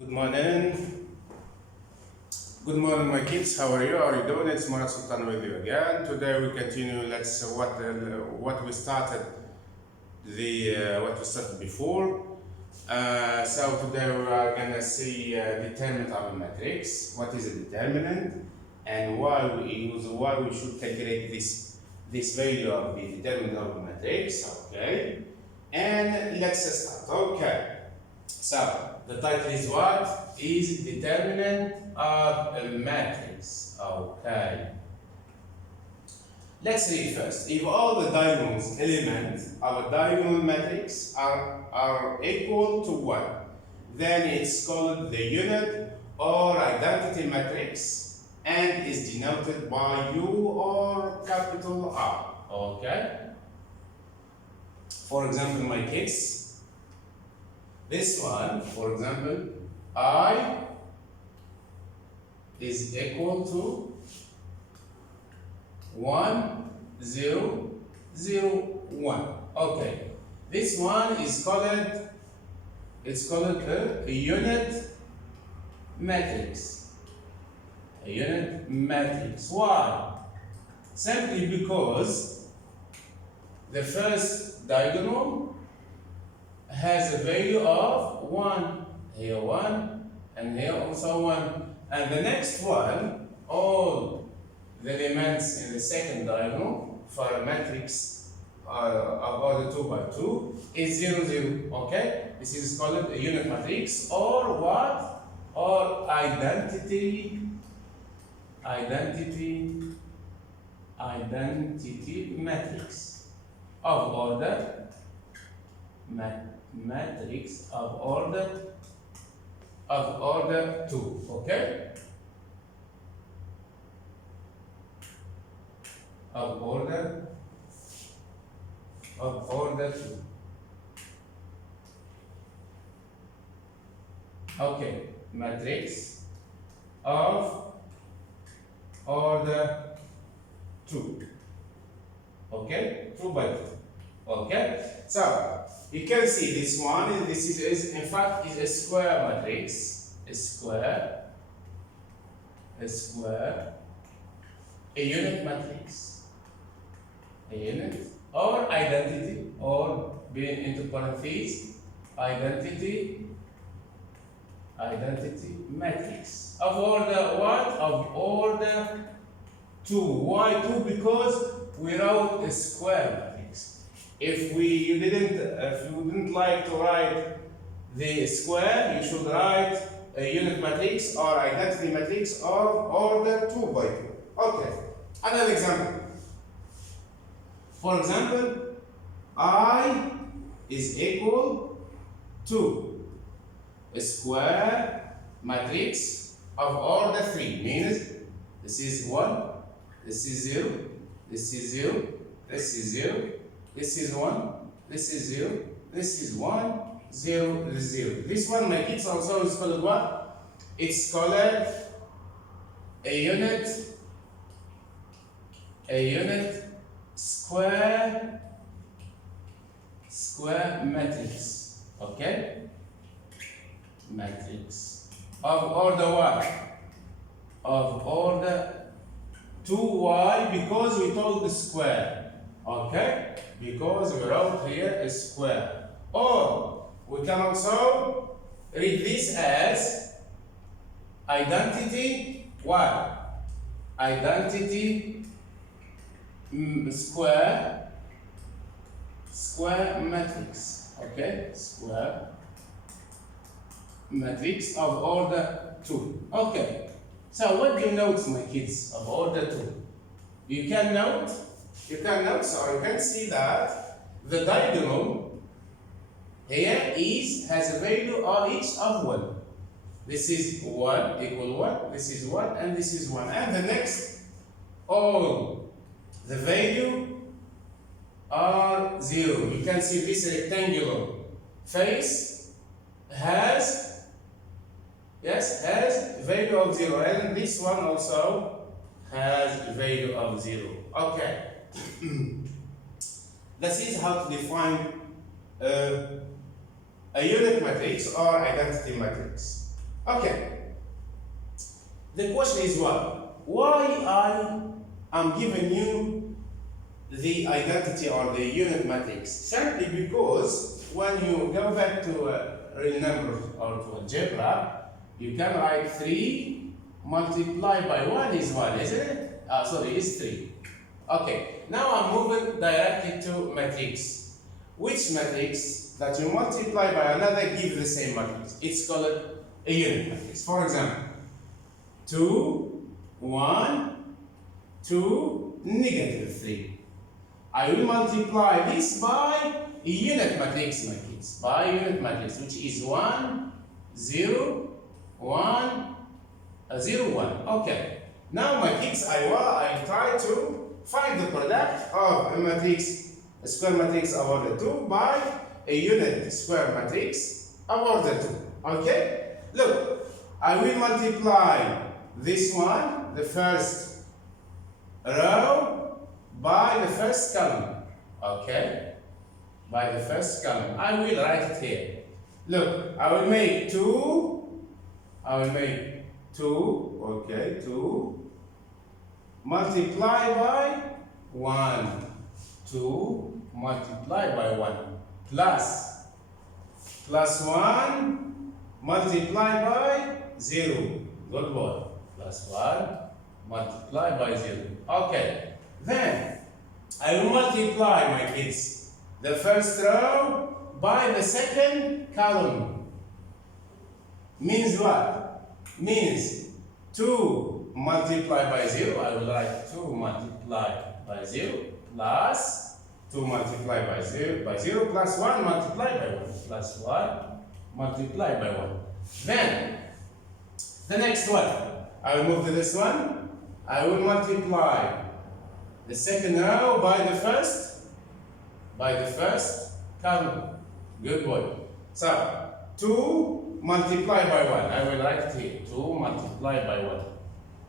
Good morning. Good morning, my kids. How are you? How are you doing? It's Murat Sultan with you again. Today we continue. Let's what we started what we started before. So today we are gonna see determinant of a matrix. What is a determinant, and why we should calculate this value of the determinant of a matrix. Okay, and let's start. Okay. So the title is what? Is determinant of a matrix. Okay. Let's read first. If all the diagonals elements of a diagonal matrix are equal to 1, then it's called the unit or identity matrix and is denoted by U or capital R. Okay? For example, my kids, this one, for example, I is equal to 1, 0, 0, 1. Okay. This one is called a unit matrix. A unit matrix. Why? Simply because the first diagonal has a value of 1, here 1, and here also 1. And the next one, all the elements in the second diagonal for a matrix of order 2 by 2 is 0, 0. Okay? This is called a unit matrix or what? Or identity matrix of order matrix of order 2. Okay, of order 2. Okay, matrix of order 2. Okay, 2 by 2. Okay, so you can see this one, and this is in fact is a square matrix, a unit matrix, a unit or identity, or being into parentheses, identity matrix of order what? Of order 2. Why 2? Because we wrote a square matrix. If you didn't like to write the square, you should write a unit matrix or identity matrix of order 2 by 2. Okay, another example. For example, I is equal to a square matrix of order 3. Means this is 1, this is 0, this is 0, this is 0. This is 1, this is 0, this is 1, 0, 0. This one, my kids, also is called what? It's called a unit square matrix. Okay? Matrix. Of order what? Of order 2. Why? Because we told the square. Okay? Because we wrote here a square. Or we can also read this as identity what? Identity square matrix. Okay? Square matrix of order 2. Okay. So what do you note, my kids, of order 2? You can note, so you can see that the diagonal here has a value of each of 1. This is 1 equal 1, this is 1, and this is 1. And the next, all the value are 0. You can see this rectangular face has value of 0, and this one also has value of 0. Okay. This is how to define a unit matrix or identity matrix. Okay. The question is what? Why I am giving you the identity or the unit matrix? Simply because when you go back to real numbers or to algebra, you can write 3 multiplied by 1 is 1, isn't it? Sorry, it's 3. Okay, now I'm moving directly to matrix. Which matrix that you multiply by another give the same matrix? It's called a unit matrix. For example, 2, 1, 2, negative 3. I will multiply this by a unit matrix, my kids. By a unit matrix, which is 1, 0, 1, 0, 1. Okay. Now, my kids, I try to find the product of a matrix, a square matrix over the 2 by a unit square matrix over the 2. Okay? Look, I will multiply this one, the first row, by the first column. Okay? By the first column. I will write it here. Look, I will make 2. I will make 2. Okay, 2. Multiply by 1. 2 multiply by 1. Plus 1 multiply by 0. Good boy. Plus 1 multiply by 0. Okay. Then I will multiply, my kids, the first row by the second column. Means what? Means 2 multiplied by 0. I will write 2 multiplied by 0 plus 2 multiplied by 0 plus 1 multiplied by 1 plus 1 multiplied by 1. Then the next one, I will move to this one. I will multiply the second row by the first column. Good boy. So 2 multiplied by 1. I will write it here. 2 multiplied by 1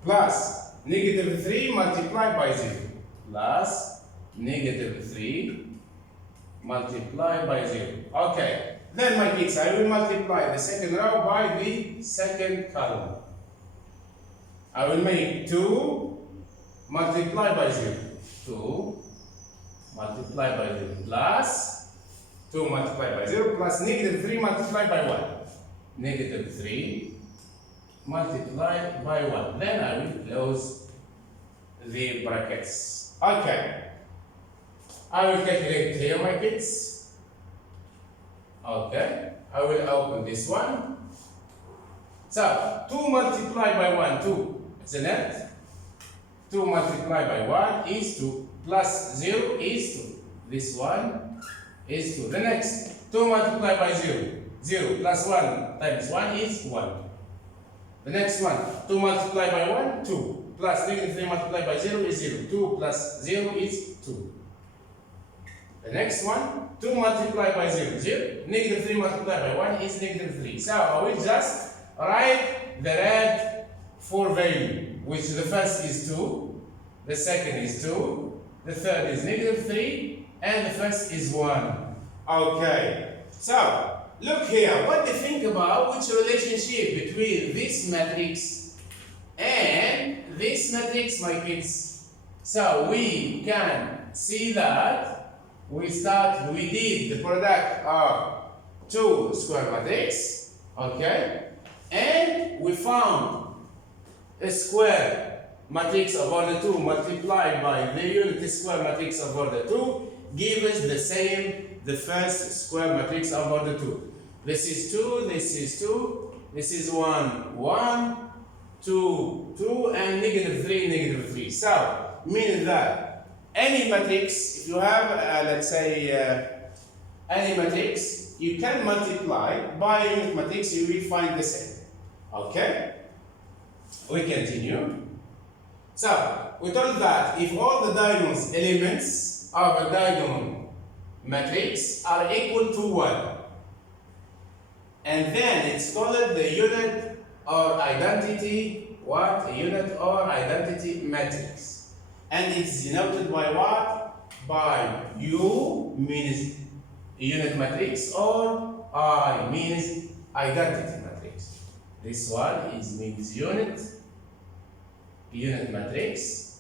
plus negative 3 multiplied by 0 plus negative 3 multiplied by 0. Okay. Then, my kids, I will multiply the second row by the second column. I will make 2 multiplied by 0. 2 multiplied by 0 plus 2 multiplied by 0 plus negative 3 multiplied by 1. Negative 3 multiplied by 1. Then I will close the brackets. Okay. I will calculate here, my kids. Okay. I will open this one. So, 2 multiplied by 1, 2. Isn't it? 2 multiplied by 1 is 2. Plus 0 is 2. This one is 2. The next, 2 multiplied by 0. 0 plus 1 times 1 is 1. The next one, 2 multiplied by 1, 2. Plus negative 3 multiplied by 0 is 0. 2 plus 0 is 2. The next one, 2 multiplied by 0, 0. Negative 3 multiplied by 1 is negative 3. So I will just write the red for value, which the first is 2, the second is 2, the third is negative 3, and the first is 1. Okay. So look here. What do you think about which relationship between this matrix and this matrix, my kids? So we can see that we did the product of 2 square matrix, okay, and we found a square matrix over the 2 multiplied by the unit square matrix over the 2 give us the same, the first square matrix over the 2. This is 2, this is 2, this is 1, 1, 2, 2, and negative 3, negative 3. So, meaning that any matrix, if you have, let's say, any matrix, you can multiply by a unit matrix, you will find the same. Okay? We continue. So, we told that if all the diagonal elements of a diagonal matrix are equal to 1, and then it's called the unit or identity, what? A unit or identity matrix. And it's denoted by what? By U means unit matrix or I means identity matrix. This one is means unit matrix,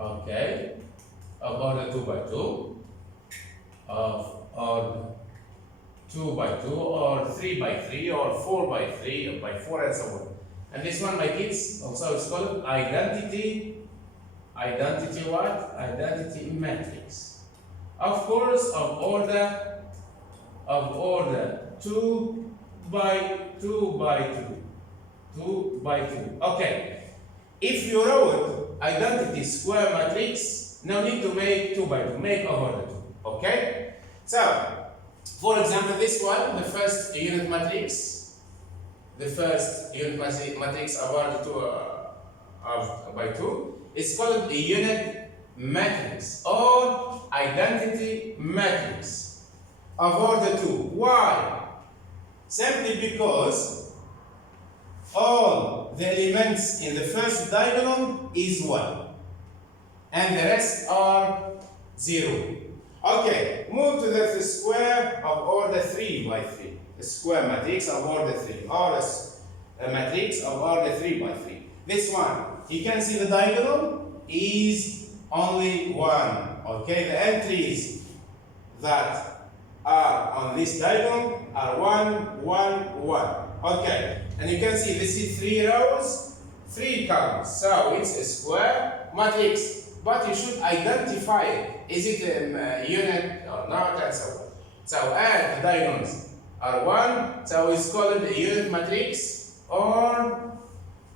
okay, of order 2 by 2, of order 2 by 2, or 3 by 3, or 4 by 3, or by 4, and so on. And this one, my kids, also is called identity what? Identity matrix. Of course, of order 2 by 2 by 2. 2 by 2. Okay. If you wrote identity square matrix, no need to make 2 by 2. Make of order 2. Okay? So, for example, this one, the first unit matrix, of order 2 by 2, is called a unit matrix or identity matrix of order 2. Why? Simply because all the elements in the first diagonal is 1 and the rest are 0. Okay, move to the square of order 3 by 3. The square matrix of order 3, or a matrix of order 3 by 3. This one, you can see the diagonal is only 1. Okay, the entries that are on this diagonal are 1, 1, 1. Okay, and you can see this is 3 rows, 3 columns. So it's a square matrix, but you should identify it. Is it a unit or not, and so on. So as the diagonals are 1, so it's called a unit matrix or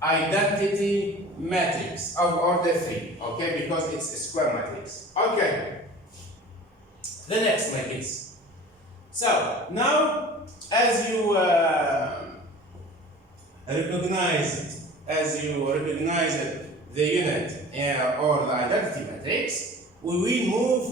identity matrix of order 3. Okay, because it's a square matrix. Okay. The next matrix. So now, as you recognize the unit or the identity matrix, we will move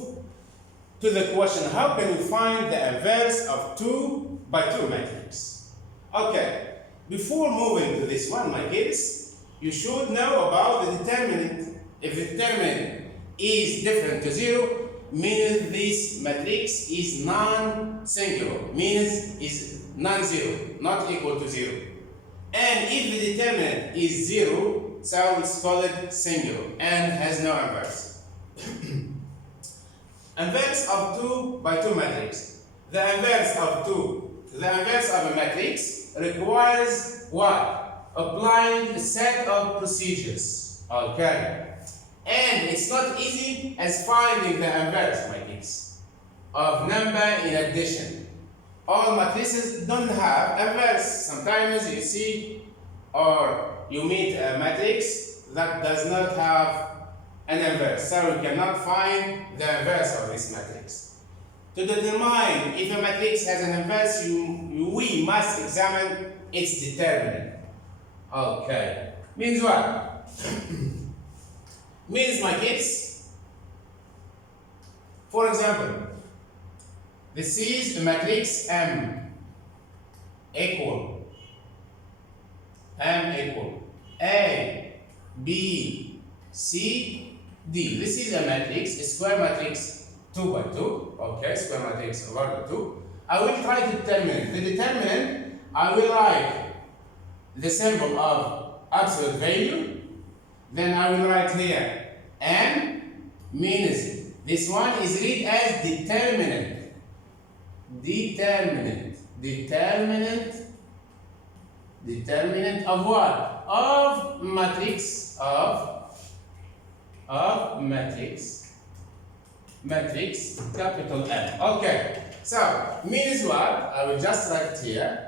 to the question: how can we find the inverse of 2 by 2 matrix? Okay. Before moving to this one, my kids, you should know about the determinant. If the determinant is different to 0, means this matrix is non-singular, means is non-zero, not equal to 0. And if the determinant is 0, so it's called singular and has no inverse. Inverse of 2 by 2 matrix. The inverse of a matrix requires what? Applying a set of procedures. Okay. And it's not easy as finding the inverse, my kids, of number in addition. All matrices don't have inverse. Sometimes you see or you meet a matrix that does not have an inverse. So we cannot find the inverse of this matrix. To determine if a matrix has an inverse, we must examine its determinant. Okay. Means what? Means, my kids, for example, this is a matrix M equal A, B, C, D. This is a matrix, a square matrix 2 by 2, okay, square matrix of order 2. I will try to determine it. The determinant, I will write the symbol of absolute value, then I will write here M means this one is read as determinant. Determinant of what? Of matrix matrix capital M. Okay, so means what? I will just write here.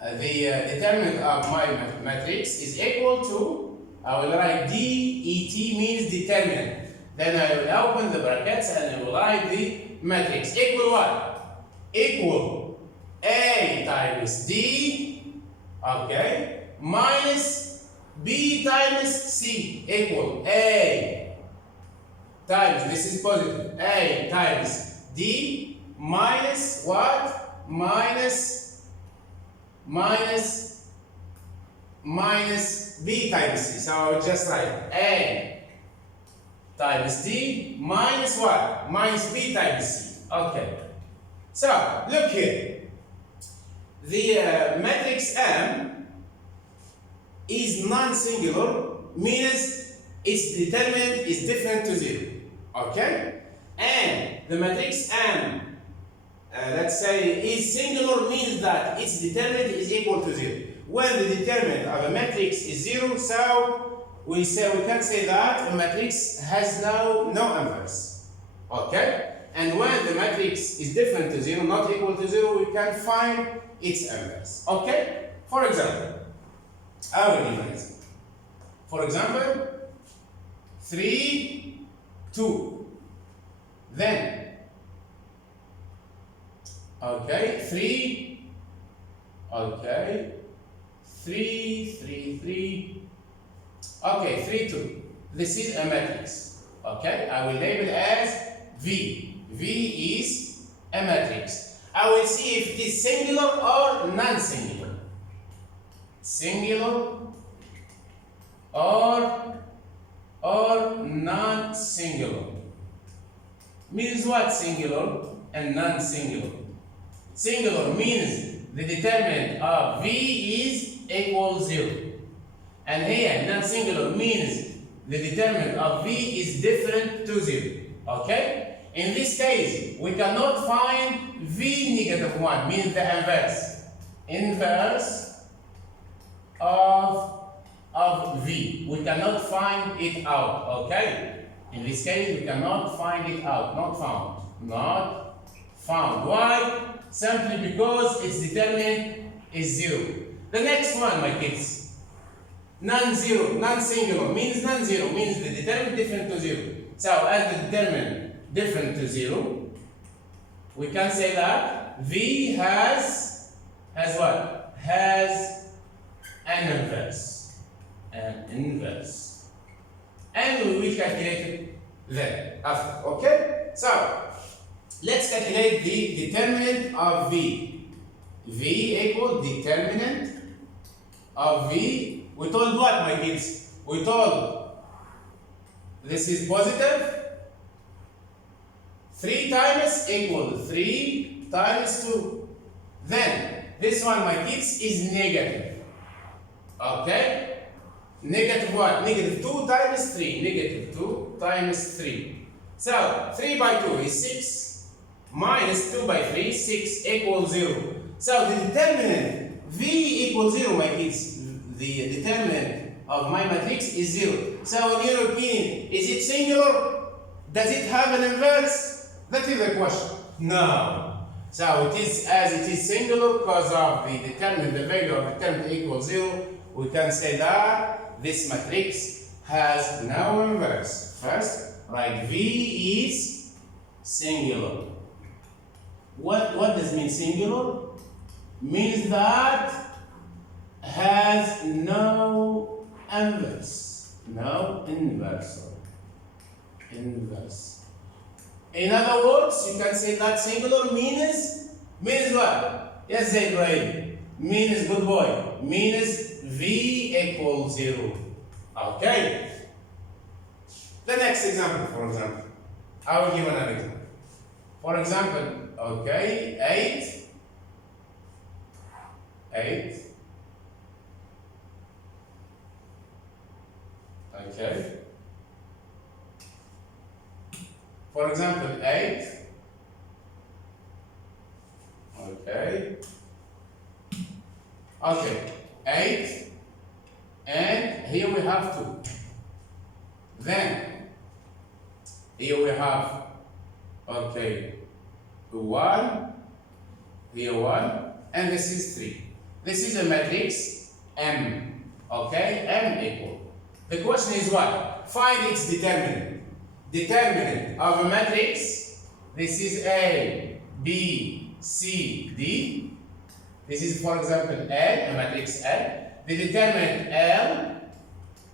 The determinant of my matrix is equal to, I will write DET means determinant. Then I will open the brackets and I will write the matrix. Equal what? Equal A times D, okay, minus B times C, equal A times, this is positive, A times D minus what? Minus B times C. So I will just write A times D minus what? Minus B times C. Okay. So look here. the matrix M is non-singular, means its determinant is different to 0. Okay? And the matrix M, let's say, is singular, means that its determinant is equal to 0. When the determinant of a matrix is 0, so we can say that a matrix has no inverse. Okay? And when the matrix is different to 0, not equal to 0, we can find its inverse. Okay? For example, I will give an example. For example, 3, 2. Then, okay, 3, okay, 3, 3, 3. Okay, 3, 2. This is a matrix. Okay, I will label as V. V is a matrix. I will see if it is singular or non-singular. Singular or non-singular. Means what singular and non-singular? Singular means the determinant of V is equal 0. And here non-singular means the determinant of V is different to 0. Okay? In this case, we cannot find V negative 1, means the inverse. Inverse of V. We cannot find it out. Okay? In this case, we cannot find it out. Not found. Not found. Why? Simply because its determinant is 0. The next one, my kids. Non-zero, non-singular means non-zero, means the determinant different to 0. So as the determinant different to 0, we can say that V has what? Has an inverse. An inverse. And we will calculate it then after. Okay? So let's calculate the determinant of V. V equal determinant of V. We told what, my kids? We told this is positive. 3 times equal 3 times 2. Then this one, my kids, is negative. Okay? Negative what? Negative 2 times 3. Negative 2 times 3. So 3 by 2 is 6. Minus 2 by 3, 6 equals 0. So the determinant V equals 0, my kids. The determinant of my matrix is 0. So in your opinion, is it singular? Does it have an inverse? That is the question. No. So it is, as it is singular because of the determinant, the value of the determinant equals 0, we can say that this matrix has no inverse. First, write V is singular. What does mean singular? Means that has no inverse. No inverse. Inverse. In other words, you can say that singular means what? Yes, Ibrahim. Means good boy. Means V equals 0. Okay. The next example, for example. I will give another example. For example, okay, 8. Okay. For example, 8. Okay. Okay. 8. And here we have 2. Then, here we have, okay, 1. Here 1. And this is 3. This is a matrix M. Okay? M equal. The question is what? Find its determinant. Determinant of a matrix. This is A, B, C, D. This is, for example, L, a matrix L. The determinant L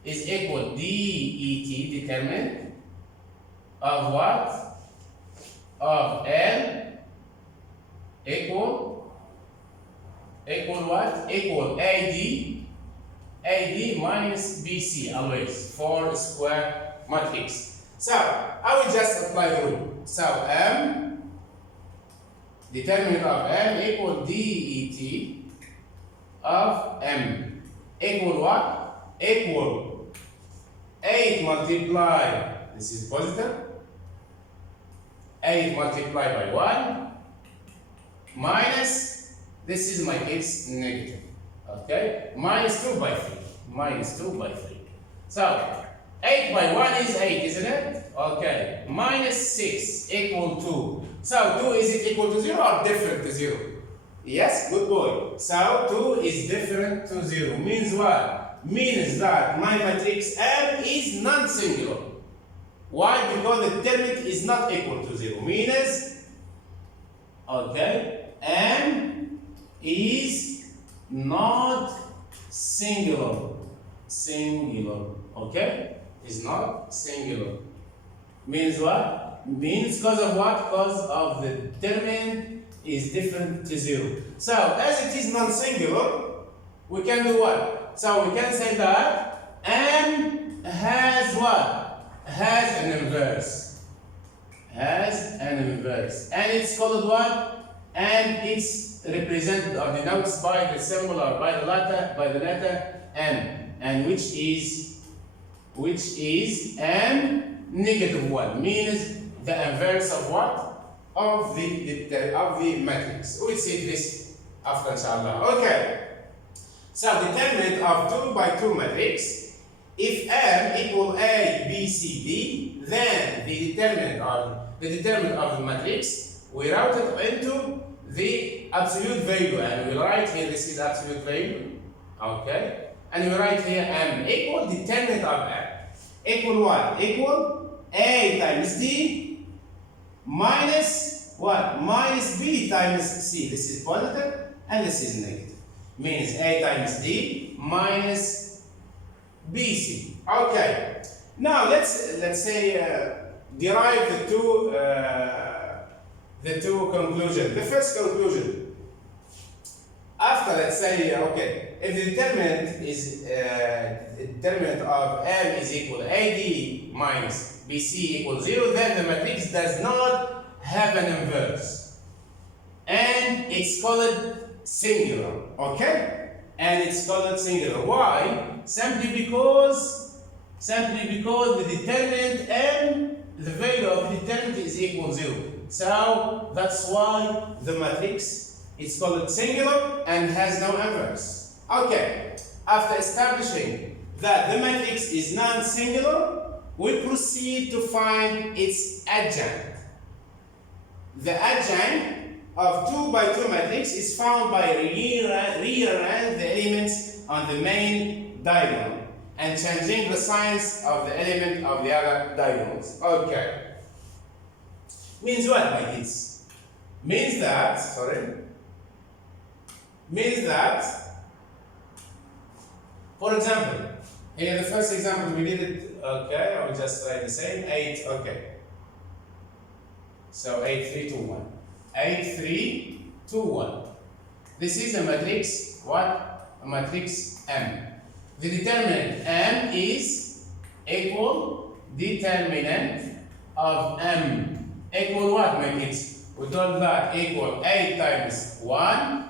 is equal DET, determinant of what? Of L equal what? Equal AD minus BC, always, 4 square matrix. So, I will just apply the rule. So, M Determinant of m equal det of m equal what? Equal 8 multiply, this is positive, 8 multiplied by 1 minus, this is my case negative, okay, minus 2 by 3, minus 2 by 3. So 8 by 1 is 8, isn't it? Okay, minus 6 equal 2. So 2 is it equal to 0 or different to 0? Yes, good boy. So 2 is different to 0. Means what? Means that my matrix M is non-singular. Why? Because the determinant is not equal to 0. Means, okay, M is not singular. Singular. Okay? Is not singular. Means what? Means because of what? Because of the determinant is different to 0. So, as it is non-singular, we can do what? So, we can say that M has what? Has an inverse. Has an inverse. And it's called what? And it's represented or denoted by the symbol or by the letter M. And which is M negative 1. Means the inverse of what? Of the matrix. We'll see this after, inshallah. Okay. So determinant of 2 by 2 matrix. If M equal A, B, C, D, then the determinant of the matrix, we route it into the absolute value, and we write here this is absolute value. Okay. And we write here M equal determinant of M. Equal what? Equal A times D minus what? Minus B times C. This is positive and this is negative. Means A times D minus BC. Okay. Now let's say derive the two conclusions. The first conclusion. After, let's say, okay, if the determinant of M is equal to AD minus BC equals 0, then the matrix does not have an inverse. And it's called singular, okay? And it's called singular. Why? Simply because the determinant M, the value of the determinant is equal to 0. So that's why the matrix is called singular and has no inverse. Okay, after establishing that the matrix is non-singular, we proceed to find its adjoint. The adjoint of 2 by 2 matrix is found by rearranging the elements on the main diagonal and changing the signs of the element of the other diagonals. Okay. Means what, my kids? Means that, for example, in the first example we did it, okay, I will just write the same, 8, okay. So 8, 3, 2, 1. 8, 3, 2, 1. This is a matrix, what? A matrix M. The determinant M is equal determinant of M. Equal what, my kids? We told that equal 8 times 1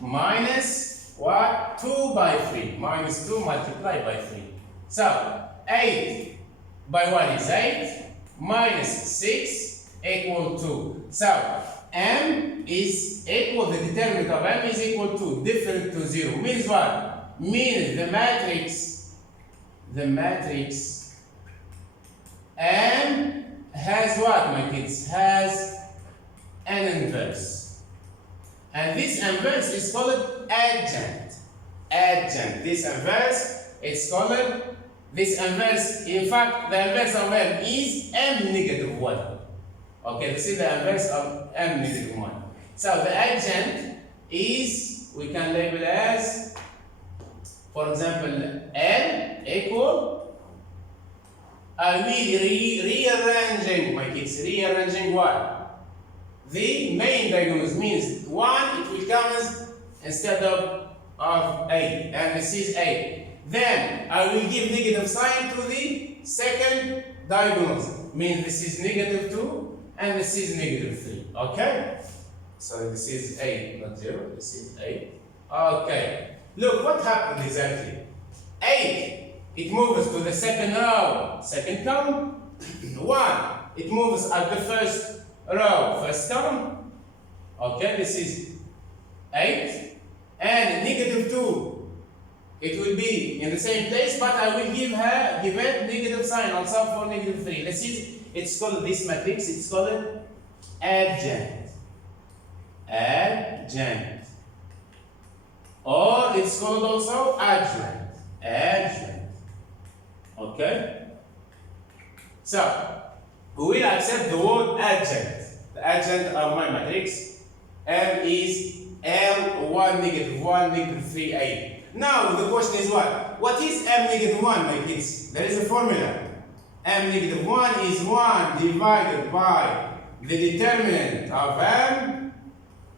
minus what? 2 by 3. Minus 2 multiplied by 3. So 8 by 1 is 8 minus 6 equal 2. So M is equal, the determinant of M is equal to different to 0. Means what? Means the matrix M has what, my kids? Has an inverse. And this inverse is called adjoint. Adjoint. This inverse is called, this inverse, in fact, the inverse of M is M negative 1. Okay, this is the inverse of M negative 1. So the adjoint is, we can label as, for example, L equal, I will rearranging, my kids, rearranging what? The main diagonals, means 1, it will come as instead of 8, and this is 8. Then I will give negative sign to the second diagonals, means this is negative 2, and this is negative 3. Okay? So this is 8, not 0. This is 8. Okay. Look, what happened exactly? 8, it moves to the second row, second column. 1, it moves at the first row, first column. Okay, this is 8. And negative 2, it will be in the same place, but I will give it negative sign also for negative 3. Let's see, it's called this matrix, it's called adjunct. Adjunct. Or it's called also adjoint. Adjoint. Okay? So, we will accept the word adjunct. The adjunct of my matrix. M is L1 negative 1 negative 3 A. Now the question is what? What is M negative 1, my kids? There is a formula. M negative 1 is 1 divided by the determinant of M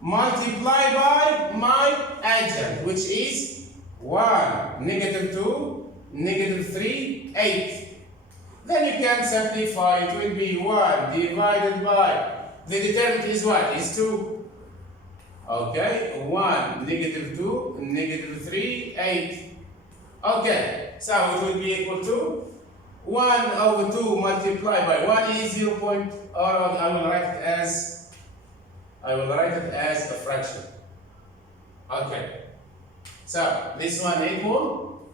multiplied by my adjunct, which is 1, negative 2, negative 3, 8. Then you can simplify, it will be 1 divided by, the determinant is what? Is 2. Okay, 1, negative 2, negative 3, 8. Okay, so it will be equal to 1 over 2 multiplied by 1 is 0. Or I will write it as a fraction. Okay. So this one equal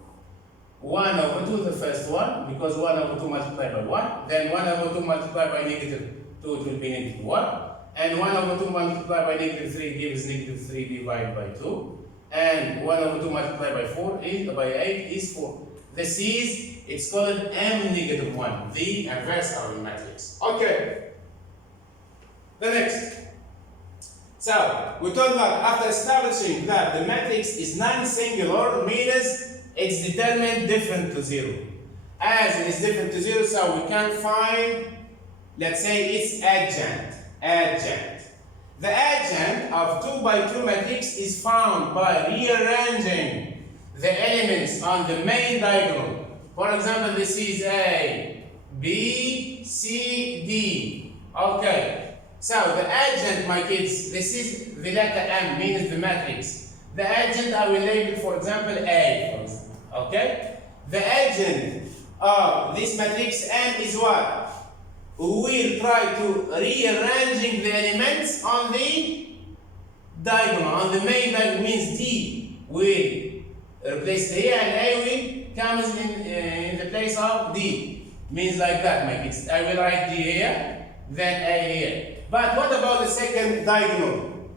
1 over 2, the first one, because 1 over 2 multiplied by 1. Then 1 over 2 multiplied by negative 2, it will be negative 1. And 1 over 2 multiplied by negative 3 gives negative 3 divided by 2. And 1 over 2 multiplied by 4 is by 8 is 4. This is, it's called M negative 1, the inverse of the matrix. Okay. The next. So, we told that after establishing that the matrix is non-singular, means its determinant different to 0. As it is different to 0, so we can find, let's say, its adjunct. Adjunct. The adjunct of 2 by 2 matrix is found by rearranging the elements on the main diagonal. For example, this is A, B, C, D. Okay. So the adjunct, my kids, this is the letter M, means the matrix. The adjunct I will label, for example, A. For example. Okay. The adjunct of this matrix M is what? We will try to rearranging the elements on the diagonal, on the main diagonal, means D will replace the A and A will comes in the place of D. Means like that, my kids. I will write D here, then A here. But what about the second diagonal?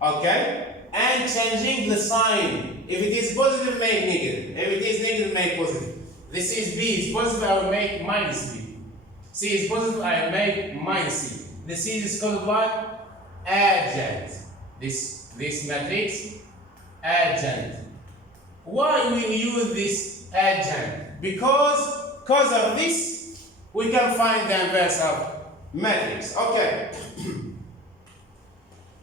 Okay? And changing the sign. If it is positive, make negative. If it is negative, make positive. This is B is positive, I will make minus B. C is positive, I make minus C. The C is called what? Adjunct. This matrix, adjunct. Why we use this adjunct? Because of this, we can find the inverse of matrix. Okay.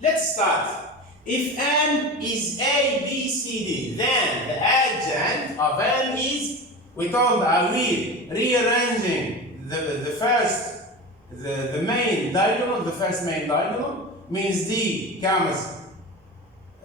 Let's start. If M is A, B, C, D, then the adjunct of M is, we told I will rearranging the main diagonal, the first main diagonal, means D comes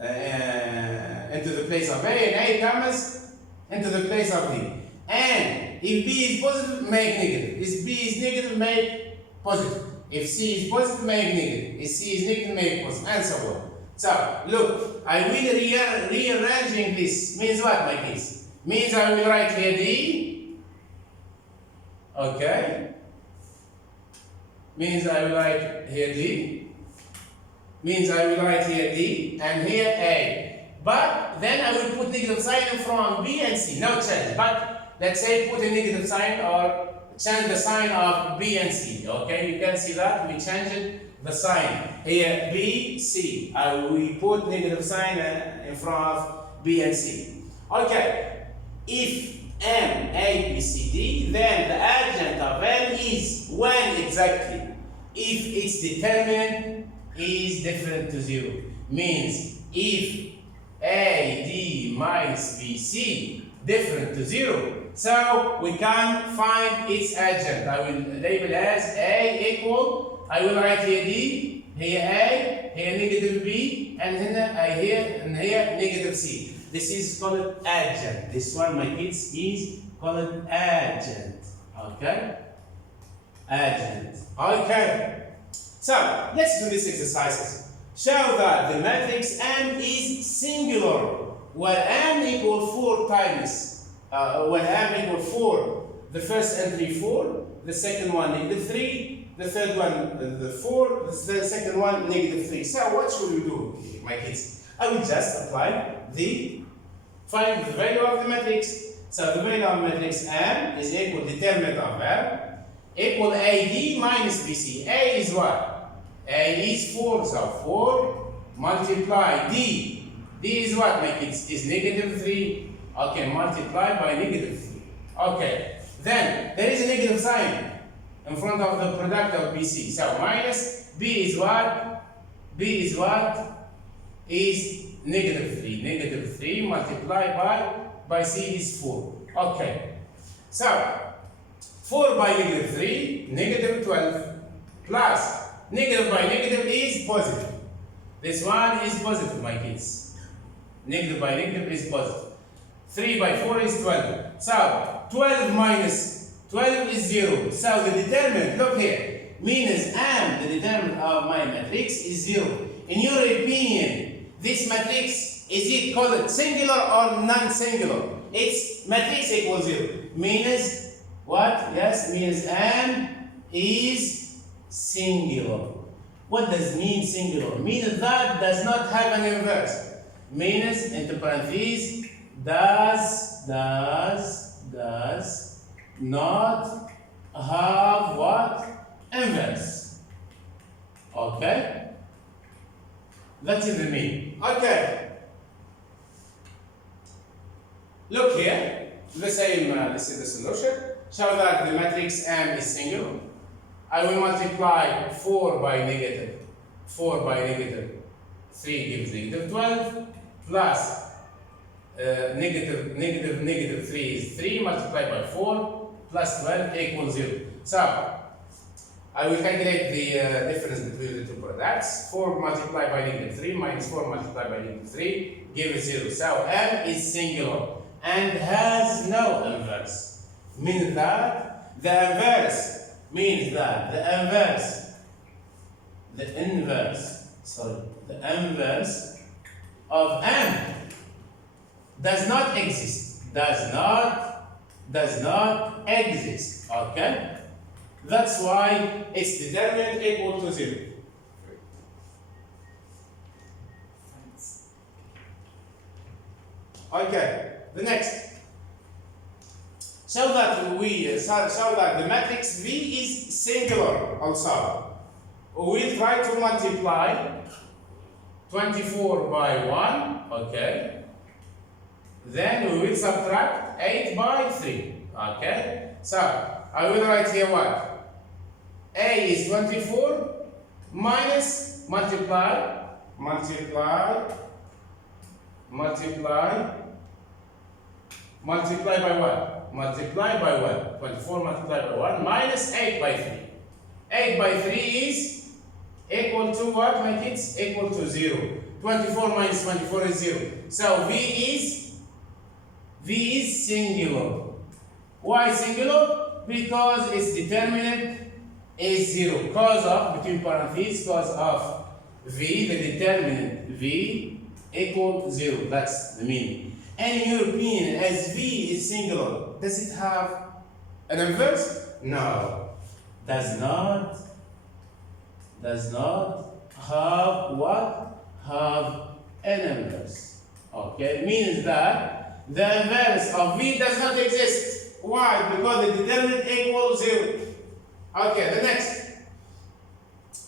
into the place of A, and A comes into the place of D. And if B is positive, make negative. If B is negative, make positive. If C is positive, make negative. If C is negative, make positive, and so on. So, look, I will rearranging this. Means what, my kids? Means I will write here D. Okay. Means I will write here D. Means I will write here D and here A. But then I will put negative sign in front of B and C. No change. But let's say put a negative sign or change the sign of B and C. Okay, you can see that we changed the sign. Here B, C. We put negative sign in front of B and C. Okay. If M, A, B, C, D, then the adjunct of M is when exactly? If its determinant is different to 0. Means if A, D minus B, C different to 0, So we can find its adjunct. I will label as A equal, I will write here D, here A, here negative B, and here negative C. This is called adjunct. This one, my kids, is called adjunct. Okay? Adjunct. Okay. So let's do these exercises. Show that the matrix M is singular, where M equal 4 times, when M equal 4, the first entry 4, the second one negative 3, the third one the 4, the second one negative 3. So what should we do, my kids? I will just apply find the value of the matrix. So the value of matrix M is equal determinant of M equal AD minus BC. A is what? A is 4, so 4 multiply D. D is what, my kids? Is negative 3. Okay, multiply by negative 3. Okay, then there is a negative sign in front of the product of BC. So minus B is what? B is what? Is negative 3. Negative 3 multiplied by C is 4. Okay, so 4 by negative 3, negative 12, plus negative by negative is positive. This one is positive, my kids. Negative by negative is positive. 3 by 4 is 12. So 12 minus 12 is 0. So the determinant, look here, means M, the determinant of my matrix, is 0. In your opinion, this matrix, is it called singular or non-singular? Its matrix equals 0. Means what? Yes, means M is singular. What does mean singular? Means that does not have an inverse. Means, into parentheses, does not have what? Inverse. Okay? That is the meaning. Okay. Look here. The same, this is the solution. Show that the matrix M is singular. I will multiply 4 by negative 3 gives negative 12, plus negative 3 is 3 multiplied by 4 plus 12 equals 0. So I will calculate the difference between the two products. 4 multiplied by negative 3 minus 4 multiplied by negative 3 gives 0. So M is singular and has no inverse. Means that the inverse of M does not exist. Does not exist. Okay? That's why its determinant equal to 0. Okay, the next. So that the matrix V is singular also. We'll try to multiply 24 by 1, okay. Then we will subtract 8 by 3, okay. So I will write here what? A is 24 minus multiply by what? Multiply by 1. 24 multiplied by 1 minus 8 by 3. 8 by 3 is equal to what, my kids? Equal to 0. 24 minus 24 is 0. So V is singular. Why singular? Because its determinant is 0. Cos of, between parentheses, cos of V, the determinant V equal 0. That's the meaning. And in your opinion, as V is singular, does it have an inverse? No. Does not have what? Have an inverse. Okay, it means that the inverse of V does not exist. Why? Because the determinant equals 0. Okay, the next.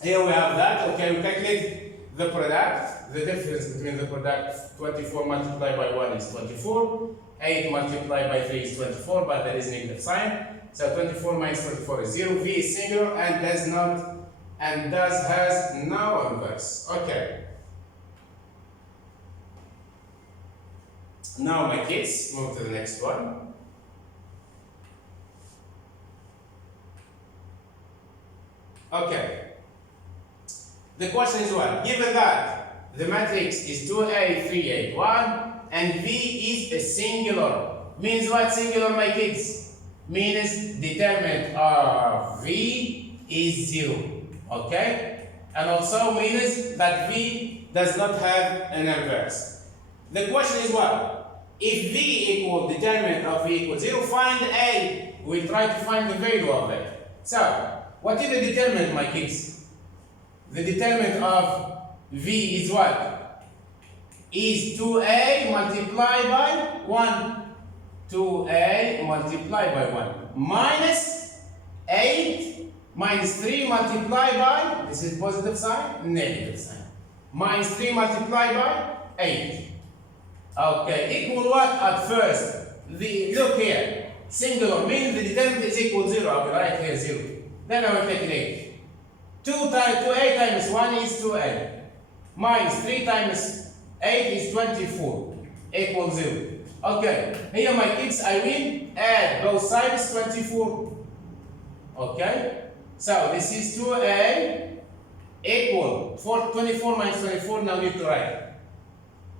Here we have that. Okay, we calculate the product. The difference between the product, 24 multiplied by 1 is 24. 8 multiplied by 3 is 24, but there is negative sign. So 24 minus 24 is 0. V is singular and has no inverse. Okay. Now, my kids, move to the next one. Okay. The question is what? Given that the matrix is 2A, 3, 8, 1, and V is a singular. Means what singular, my kids? Means determinant of V is 0. Okay? And also means that V does not have an inverse. The question is what? If V equals determinant of V equals 0, find A. We'll try to find the value of it. So, what is the determinant, my kids? The determinant of V is what? Is 2A multiplied by 1. 2A multiplied by 1. Minus 8 minus 3 multiplied by, this is positive sign, negative sign. Minus 3 multiplied by 8. Okay, equal what at first? Look here. Singular means the determinant is equal to 0. I will write here 0. Then I will calculate. 2A times 1 is 2A. Minus 3 times 8 is 24. Equals 0. Okay. Here, my kids, I will add both sides 24. Okay. So this is 2A equal 24 minus 24. Now need to write.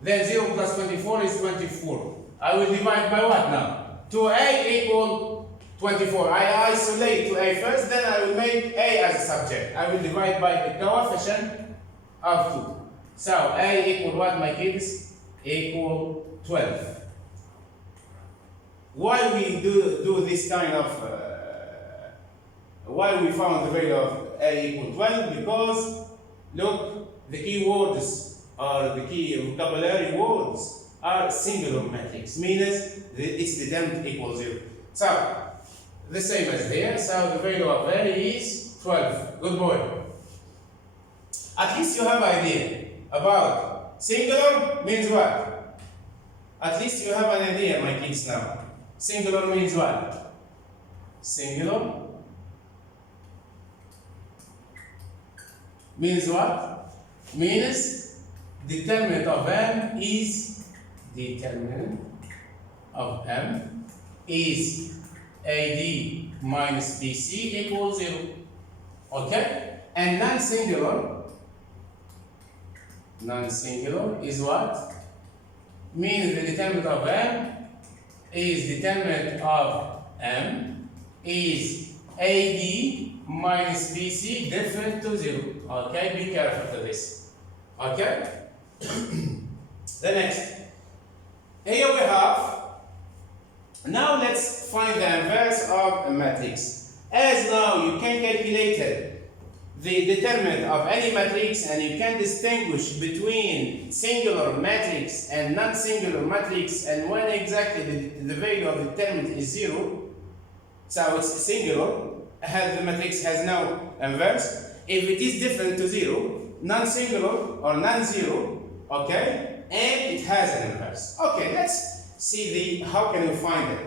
Then 0 plus 24 is 24. I will divide by what now? 2A equal 24. I isolate 2A first, then I will make A as a subject. I will divide by the coefficient of 2. So A equal what, my kids? Equal 12. Why we do this kind of, why we found the value of A equal 12? Because, look, the key words or the key vocabulary words are singular matrix, means its determinant equals 0. So, the same as there, so the value of A is 12. Good boy. At least you have idea about singular means what? At least you have an idea, my kids, now. Singular means what? Singular means what? Means determinant of M is determinant of M is AD minus BC equals 0. Okay? And non-singular is what? Means the determinant of M is determinant of M is AD minus BC different to 0. Okay? Be careful to this. Okay? The next. Here we have, now let's find the inverse of a matrix. As now you can calculate the determinant of any matrix and you can distinguish between singular matrix and non-singular matrix, and when exactly the value of the determinant is 0, so it's singular, the matrix has no inverse. If it is different to 0, non-singular or non-zero, okay, and it has an inverse. Okay, let's see how can we find it.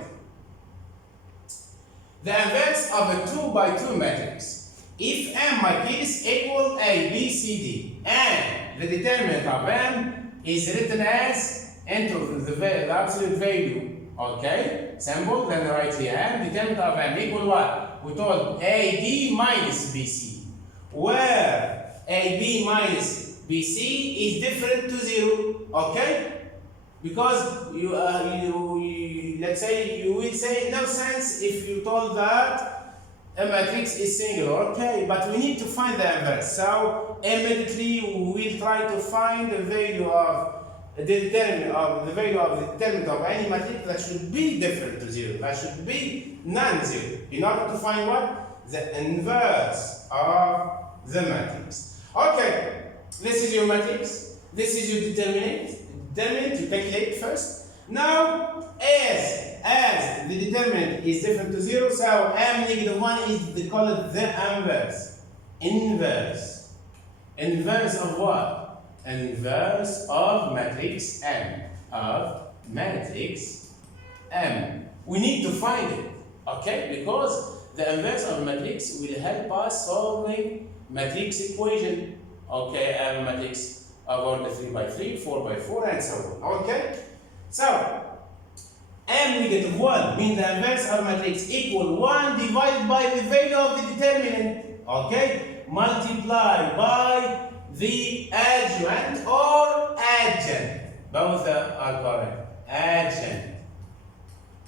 The inverse of a 2 by 2 matrix. If M, my kids, equal A, B, C, D, and the determinant of M is written as into the absolute value, okay, symbol, then right here, and determinant of M equal what? We told AD minus BC, where AB minus BC is different to 0. Okay, because let's say you will say no sense if you told that a matrix is singular. Okay, but we need to find the inverse. So immediately we will try to find the value of the determinant of any matrix that should be different to 0. That should be non-zero. In order to find what? The inverse of the matrix. Okay, this is your matrix. This is your determinant. Determinant you calculate first. Now, as the determinant is different to 0, so M negative 1 is they call it the inverse. Inverse. Inverse of what? Inverse of matrix M. Of matrix M. We need to find it. Okay? Because the inverse of matrix will help us solving matrix equation. Okay, M matrix of order 3 by 3, 4 by 4, and so on. Okay? So, M negative 1 means the inverse of matrix equal 1 divided by the value of the determinant. Okay? multiplied by the adjoint or adjunct. Both are correct. Adjunct.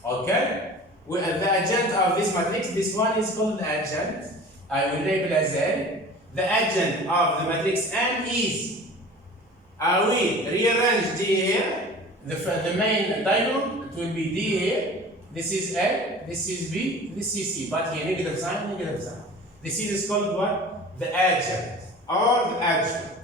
Okay? The adjunct of this matrix, this one is called adjunct. I will label as A. The adjunct of the matrix M is, I will rearrange D here. The main diagonal, it will be D here. This is A, this is B, this is C. But here, negative sign, negative sign. This is called what? The adjunct or the adjunct.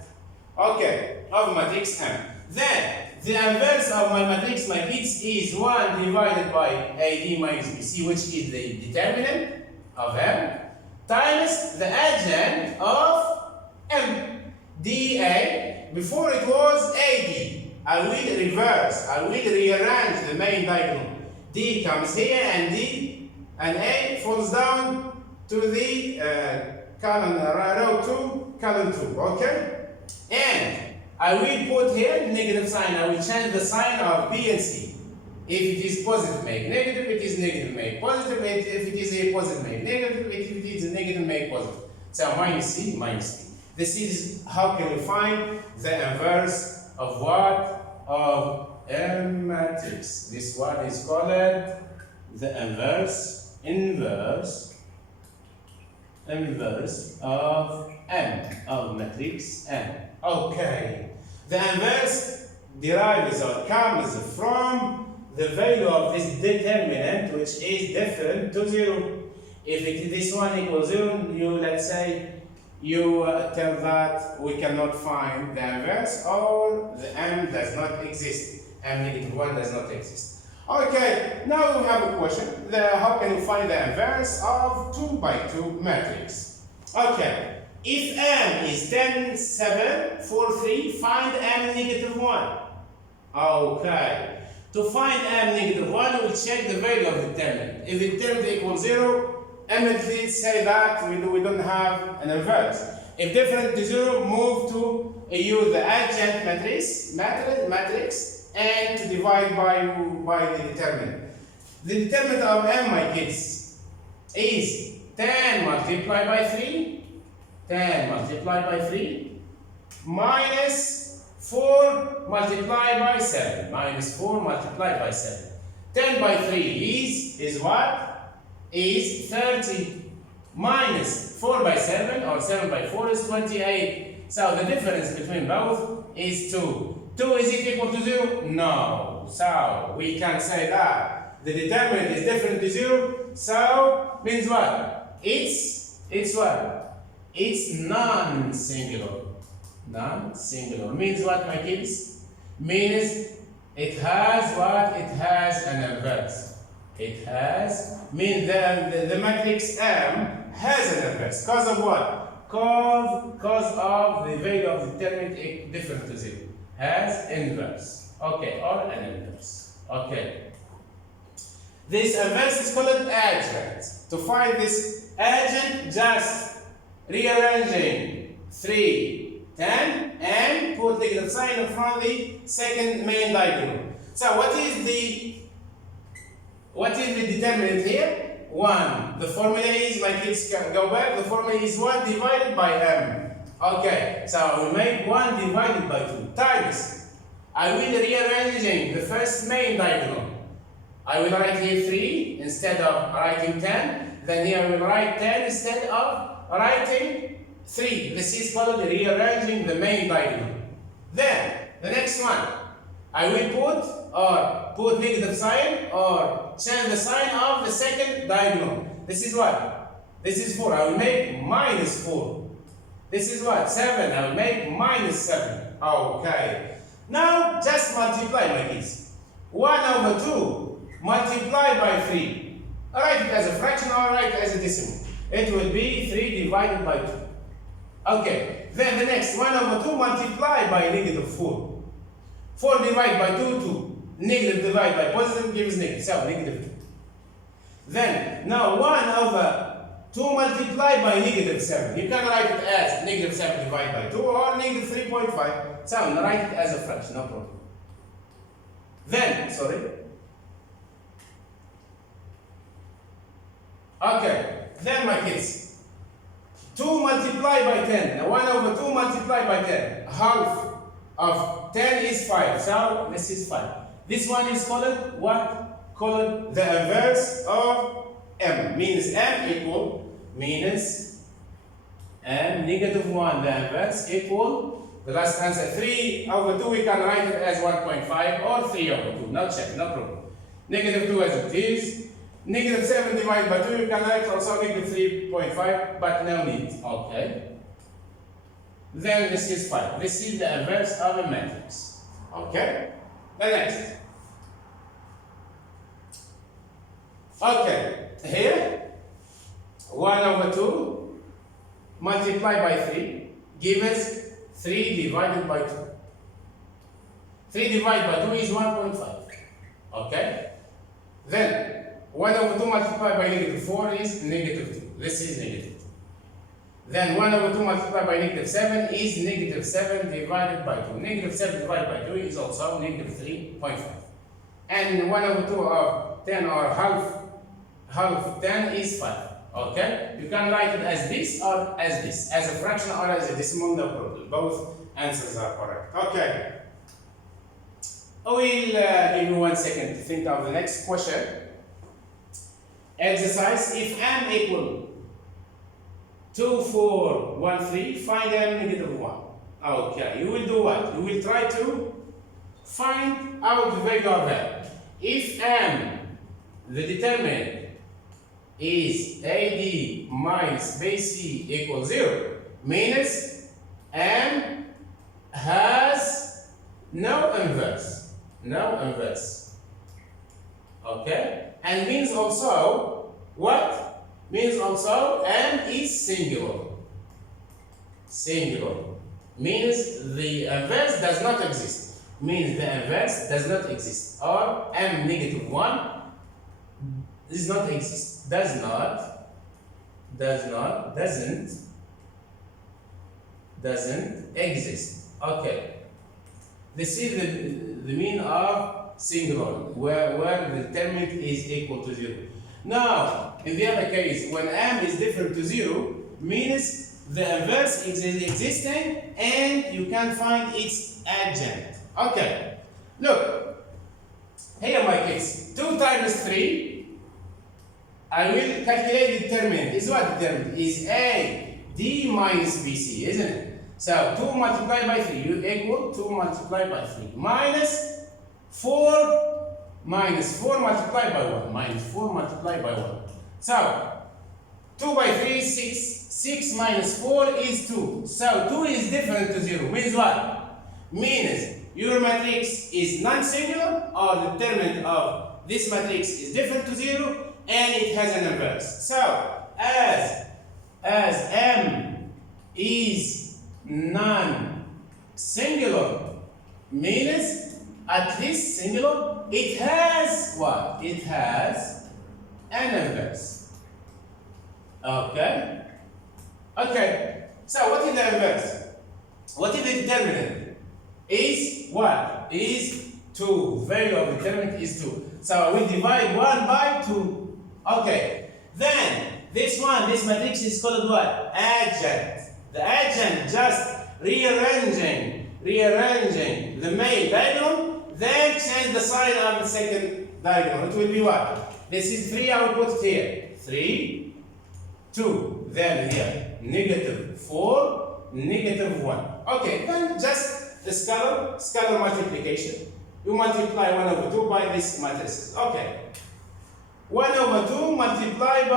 Okay, of matrix M. Then, the inverse of my matrix, my kids, is 1 divided by AD minus BC, which is the determinant of M, times the adjunct of M. DA, before it was AD. I will reverse, I will rearrange the main diagonal. D comes here and D and A falls down to the column row 2, column 2, okay? And I will put here negative sign. I will change the sign of B and C. If it is positive, make negative. It is negative, make positive. If it is a positive, make negative. If it is a negative, make positive. So minus C, minus D. This is how can we find the inverse of what? Of M matrix. This one is called the inverse of M, of matrix M. Okay. The inverse derives or comes from the value of this determinant, which is different to 0. If this one equals 0, let's say you tell that we cannot find the inverse, or the M does not exist. M negative 1 does not exist. Okay, now we have a question. How can we find the inverse of 2 by 2 matrix? Okay. If M is 10, 7, 4, 3, find M negative 1. Okay. To find M negative 1, we check the value of the determinant. If the determinant equals 0, immediately say that we don't have an inverse. If different to 0, move to use the adjunct matrix and to divide by the determinant. The determinant of M, my kids, is 10 multiplied by 3. 10 multiplied by 3 minus 4 multiplied by 7. Minus 4 multiplied by 7. 10 by 3 is what? Is 30. Minus 4 by 7 or 7 by 4 is 28. So the difference between both is 2. 2 is it equal to 0? No. So we can say that the determinant is different to 0. So means what? It's what? It's non-singular. Non-singular. Means what, my kids? Means it has what? It has an inverse. It has, means the matrix M has an inverse. Cause of what? Cause of the value of the determinant different to 0. Has inverse. Okay, or an inverse. Okay. This inverse is called adjunct. To find this adjunct, just rearranging 3, 10, and put the sign in front of the second main diagonal. So what is the determinant here? 1. The formula is, my kids can go back, the formula is 1 divided by M. Okay, so we make 1 divided by 2 times. I will rearranging the first main diagonal. I will write here 3 instead of writing 10. Then here I will write 10 instead of writing 3. This is called rearranging the main diagonal. Then, the next one, I will put negative sign or change the sign of the second diagonal. This is what? This is 4. I will make minus 4. This is what? 7. I will make minus 7. Okay. Now, just multiply, my kids. 1 over 2 multiplied by 3. Write it as a fraction or write it as a decimal. It will be 3 divided by 2. Okay, then the next 1 over 2 multiplied by negative 4. 4 divided by 2, 2. Negative divided by positive gives negative, so negative 2. Then, now 1 over 2 multiplied by negative 7. You can write it as negative 7 divided by 2 or negative 3.5. So, write it as a fraction, no problem. Then, okay, then my kids, 2 multiplied by 10. Now 1 over 2 multiplied by 10. Half of 10 is 5. So this is 5. This one is called what? Called the inverse of m. Means m equal, means m negative 1. The inverse equal, the last answer 3 over 2. We can write it as 1.5 or 3 over 2. No check, no problem. Negative 2 as it is. Negative 7 divided by 2, you can write also negative 3.5, but no need. Okay. Then this is 5. This is the inverse of a matrix. Okay. The next. Okay. Here, 1 over 2 multiplied by 3 gives us 3 divided by 2. 3 divided by 2 is 1.5. Okay. Then 1 over 2 multiplied by negative 4 is negative 2. This is negative 2. Then 1 over 2 multiplied by negative 7 is negative 7 divided by 2. Negative 7 divided by 2 is also negative 3.5. And 1 over 2 of 10 or half of 10 is 5. Okay? You can write it as this or as this. As a fraction or as a decimal, no problem. Both answers are correct. Okay. I will give you 1 second to think of the next question. Exercise, if m equal 2, 4, 1, 3, find m negative 1. Okay, you will do what? You will try to find out the value of m. If m, the determinant, is AD minus BC equals 0, means m has no inverse. No inverse. Okay? And means also, what? Means also m is singular. Singular. Means the inverse does not exist. Means the inverse does not exist. Or m negative 1 does not exist. Doesn't exist. Okay. This is the mean of singular, where the determinant is equal to 0. Now, in the other case, when m is different to 0, means the inverse is existing and you can find its adjunct. Okay, look, here my case, 2 times 3, I will calculate the determinant. Is what determinant? Is a d minus bc, isn't it? So 2 multiplied by 3, you equal 2 multiplied by 3 minus 4 multiplied by 1, minus 4 multiplied by 1. So 2 by 3 is 6. 6 minus 4 is 2. So 2 is different to 0. Means what? Means your matrix is non-singular, or the determinant of this matrix is different to 0, and it has an inverse. So as m is non-singular, means at least singular, it has what? It has an inverse. Okay? Okay. So what is the inverse? What is the determinant? Is what? Is 2. Value of determinant is 2. So we divide 1 by 2. Okay. Then this matrix is called what? Adjunct. The adjunct just rearranging the main diagonal, then change the sign of the second diagonal. It will be what? This is 3, I will put it here. 3, 2. Then here, negative 4, negative 1. Okay, then just the scalar multiplication. You multiply 1 over 2 by this matrices. Okay. 1 over 2 multiplied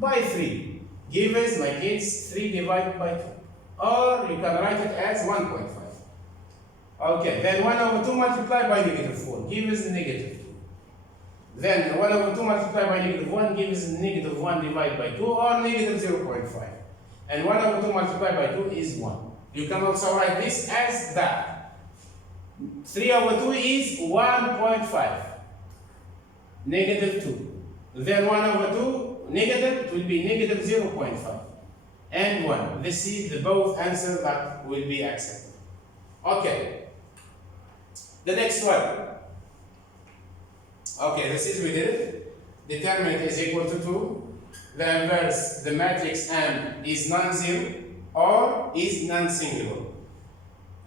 by 3. Give us, my kids, 3 divided by 2. Or you can write it as 1.5. Okay, then 1 over 2 multiplied by negative 4 gives negative 2. Then 1 over 2 multiplied by negative 1 gives negative 1 divided by 2, or negative 0.5. And 1 over 2 multiplied by 2 is 1. You can also write this as that. 3 over 2 is 1.5. Negative 2. Then 1 over 2 negative, it will be negative 0.5. And 1. This is the both answer that will be accepted. Okay. The next one. Okay, this is we did it. Determinant is equal to 2. the inverse, the matrix M is non-zero or is non-singular.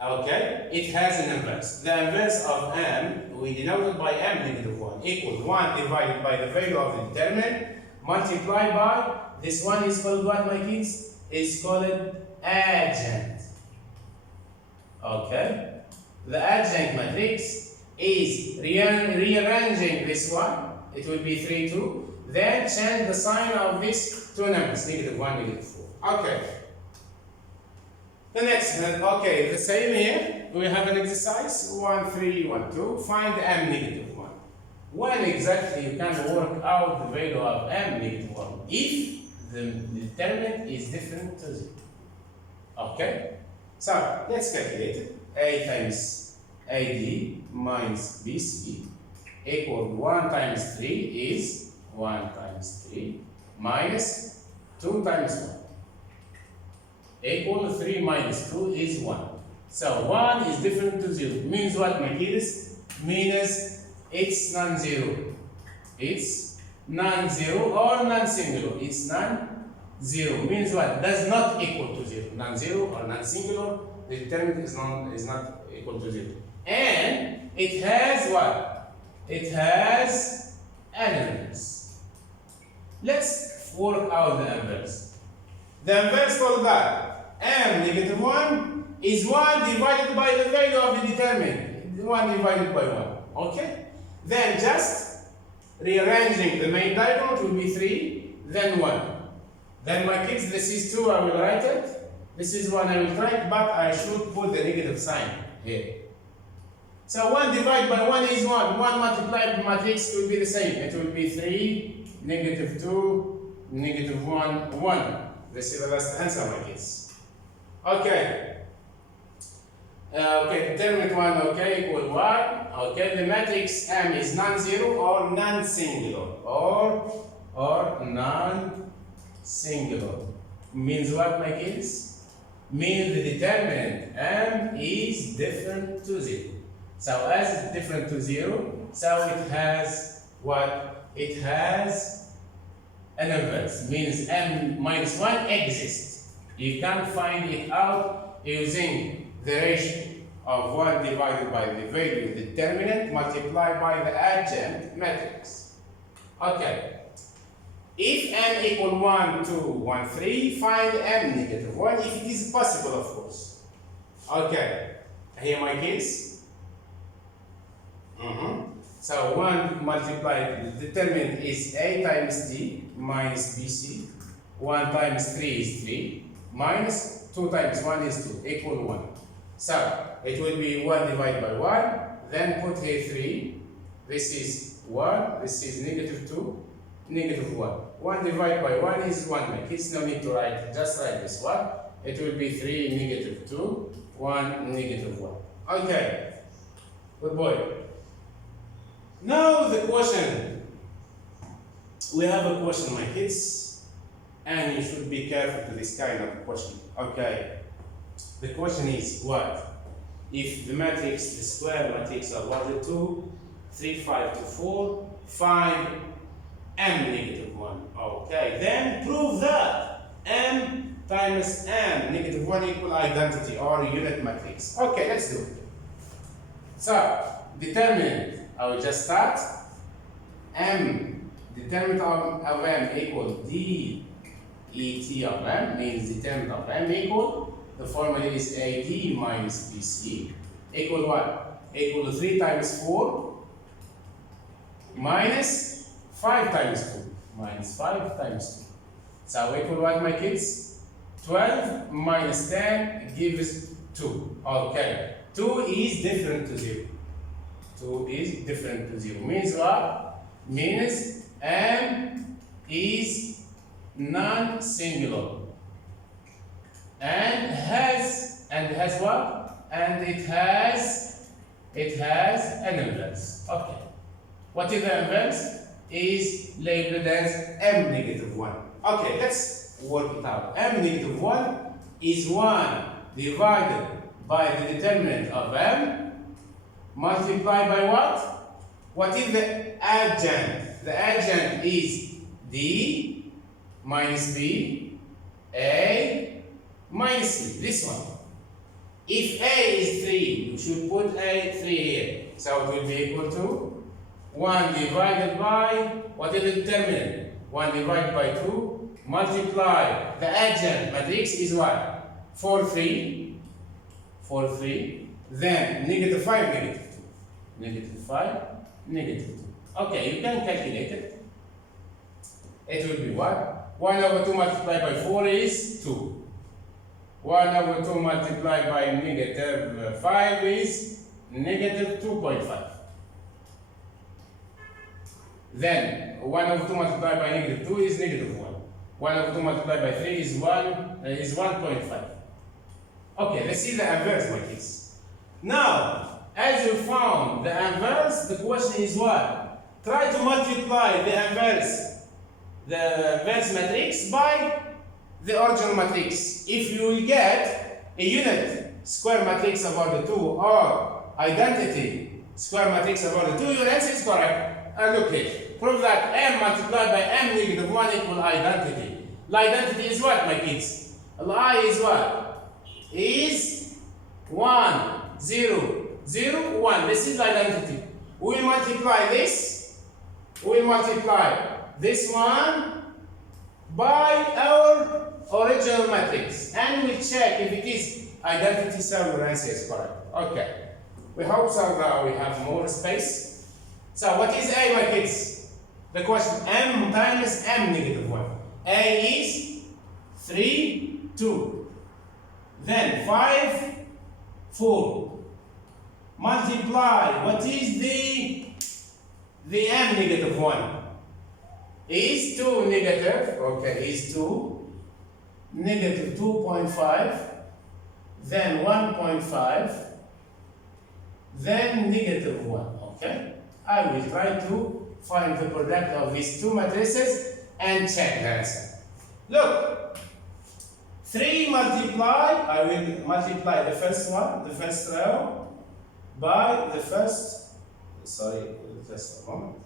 Okay, it has an inverse. The inverse of M, we denoted by M negative 1, equals 1 divided by the value of the determinant, multiplied by, this one is called what, my kids? It's called adjunct. Okay, the adjunct matrix is rearranging this one, it will be 3, 2, then change the sign of these two numbers, negative 1, negative 4. Okay. The next, okay, the same here. We have an exercise 1, 3, 1, 2. Find M negative 1. When exactly you can work out the value of M negative 1 if the determinant is different to 0. Okay, so let's calculate it. A times AD minus BC equal 1 times 3 is 1 times 3 minus 2 times 1. Equal 3 minus 2 is 1. So 1 is different to 0. Means what, my kids? Means it's non-zero. It's non-zero or non-singular. It's non-zero. Means what? Does not equal to 0. Non-zero or non-singular. The determinant is not equal to 0. And it has what? It has an inverse. Let's work out the inverse. The inverse called that M negative 1 is 1 divided by the value of the determinant. 1 divided by 1. Okay? Then just rearranging the main diagonal will be 3, then 1. Then my kids, this is 2, I will write it. This is 1, I will write, but I should put the negative sign here. So 1 divided by 1 is 1. 1 multiplied by matrix will be the same. It will be 3, negative 2, negative 1, 1. This is the last answer, my kids. Okay. Okay, determinant 1, okay, equal 1. Okay, the matrix M is non-zero or non-singular. Or non-singular. Means what, my kids? Means the determinant M is different to 0. So as it's different to 0, so it has what? It has an inverse. Means M minus 1 exists. You can find it out using the ratio of 1 divided by the value of the determinant multiplied by the adjunct matrix. Okay. If M equal 1, 2, 1, 3, find M negative 1 if it is possible, of course. Okay. Here, my kids. So 1 multiplied, the determinant is A times D minus BC. 1 times 3 is 3. Minus 2 times 1 is 2, equal 1. So, it will be 1 divided by 1, then put here 3. This is 1, this is negative 2, negative 1. 1 divided by 1 is 1, my kids, no need to write, just write this one. It will be 3, negative 2, 1, negative 1. Okay, good boy. Now the question. We have a question, my kids. And you should be careful to this kind of question. Okay. The question is what? If the matrix, the square matrix of 1 to 2, 3, 5 to 4, find M negative 1. Okay. Then prove that M times M negative 1 equal identity or unit matrix. Okay, let's do it. So, determinant. I will just start. M, determinant of M equal D ET of M, means determinant of M equal, the formula is AD minus BC, equal what? Equal to 3 times 4 minus 5 times 2, minus 5 times 2. So equal what, my kids? 12 minus 10 gives 2. Okay, 2 is different to 0. 2 is different to 0. Means what? Means M is non-singular and has what? And it has an inverse. Okay. What is the inverse? Is labeled as M negative 1. Okay, let's work it out. M negative 1 is 1 divided by the determinant of M multiplied by what? What is the adjunct? The adjunct is D minus B, A, minus C. This one. If A is 3, you should put A 3 here. So it will be equal to 1 divided by, what is the determinant? 1 divided by 2, multiply the adjacent matrix is what? 4, 3, 4, 3, then negative 5, negative 2. Negative 5, negative 2. Okay, you can calculate it. It will be what? 1 over 2 multiplied by 4 is 2. 1 over 2 multiplied by negative 5 is negative 2.5. Then 1 over 2 multiplied by negative 2 is negative 1. 1 over 2 multiplied by 3 is 1.5. Okay, let's see the inverse, my kids. Now, as you found the inverse, the question is what? Try to multiply the inverse matrix by the original matrix. If you will get a unit square matrix over the 2 or identity square matrix over the 2, your answer is correct. And look here. Prove that m multiplied by m negative 1 equal identity. The identity is what, my kids? I is what? Is 1, 0, 0, 1. This is the identity. We will multiply this. We will multiply this one by our original matrix. And we'll check if it is identity, so your answer is correct. Okay. We hope so that we have more space. So what is A, my kids? The question, m times m negative 1. A is 3, 2. Then 5, 4. Multiply, what is the m negative 1? Is 2 negative, okay, is 2, negative 2.5, then 1.5, then negative 1, okay? I will try to find the product of these two matrices and check the answer. Look, 3 multiply, I will multiply the first one, the first row, by the first, sorry, just a moment.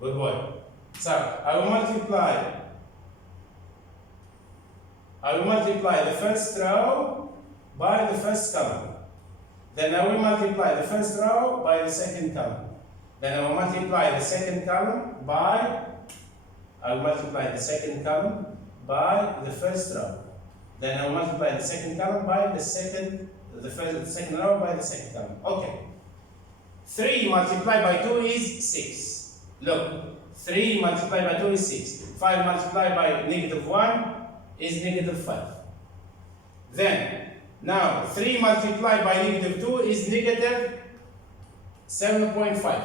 Good boy. So, I will multiply the first row by the first column. Then I will multiply the first row by the second column. Then I will multiply the second column by, I will multiply the second column by the first row. Then I will multiply the second column by the second row by the second column. Okay. 3 multiplied by 2 is 6. Look, 3 multiplied by 2 is 6. 5 multiplied by negative 1 is negative 5. Then, now 3 multiplied by negative 2 is negative 7.5.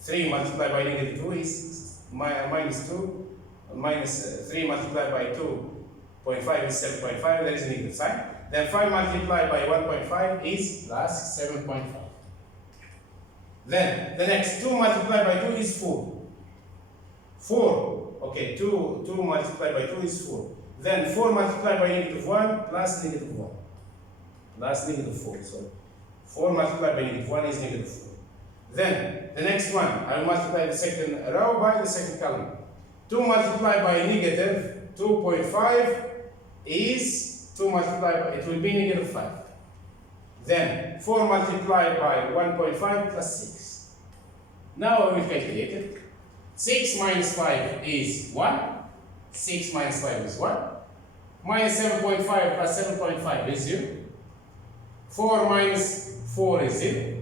3 multiplied by negative 2 is minus 2. Minus 3 multiplied by 2.5 is 7.5. There is a negative sign. Then 5 multiplied by 1.5 is plus 7.5. Then the next 2 multiplied by 2 is 4. 4. Okay, 2 multiplied by 2 is 4. Then 4 multiplied by negative 1 plus negative 1. Plus negative 4, sorry. 4 multiplied by negative 1 is negative 4. Then the next one, I will multiply the second row by the second column. 2 multiplied by negative 2.5 is 2 multiplied by, it will be negative 5. Then 4 multiplied by 1.5 plus 6. Now I will calculate it. 6 minus 5 is 1. 6 minus 5 is 1. Minus 7.5 plus 7.5 is 0. 4 minus 4 is 0.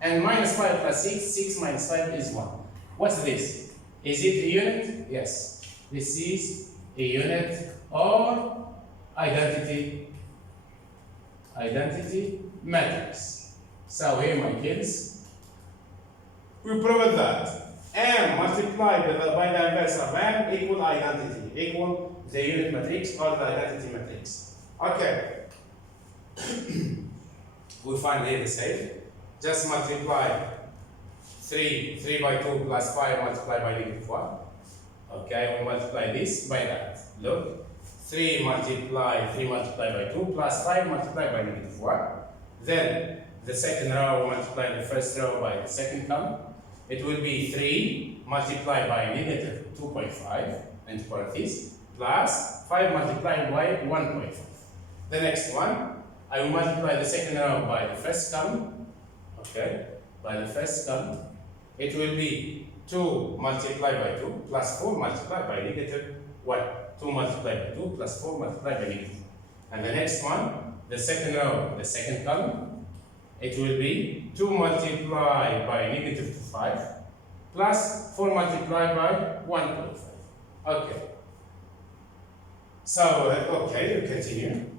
And minus 5 plus 6, 6 minus 5 is 1. What's this? Is it a unit? Yes. This is a unit or identity matrix. So here, my kids, we proved that m multiplied by the inverse of m equal identity, equal the unit matrix or the identity matrix. Okay. We find here the same. Just multiply 3 by 2 plus 5 multiplied by negative 1. Okay, we multiply this by that. Look, 3 multiplied by 2 plus 5 multiplied by negative 1. Then the second row we multiply the first row by the second column. it will be 3 multiplied by negative 2.5 into parentheses plus 5 multiplied by 1.5. The next one, I will multiply the second row by the first column. Okay, by the first column, it will be 2 multiplied by 2 plus 4 multiplied by negative 1. 2 multiplied by 2 plus 4 multiplied by negative 1. And the next one, the second row, the second column, it will be 2 multiplied by negative 5 plus 4 multiplied by 1.5. Okay. So, okay, you continue.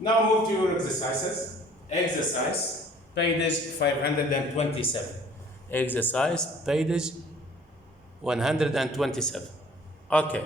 Now move to your exercises. Exercise, page 527. Exercise, page 127. Okay.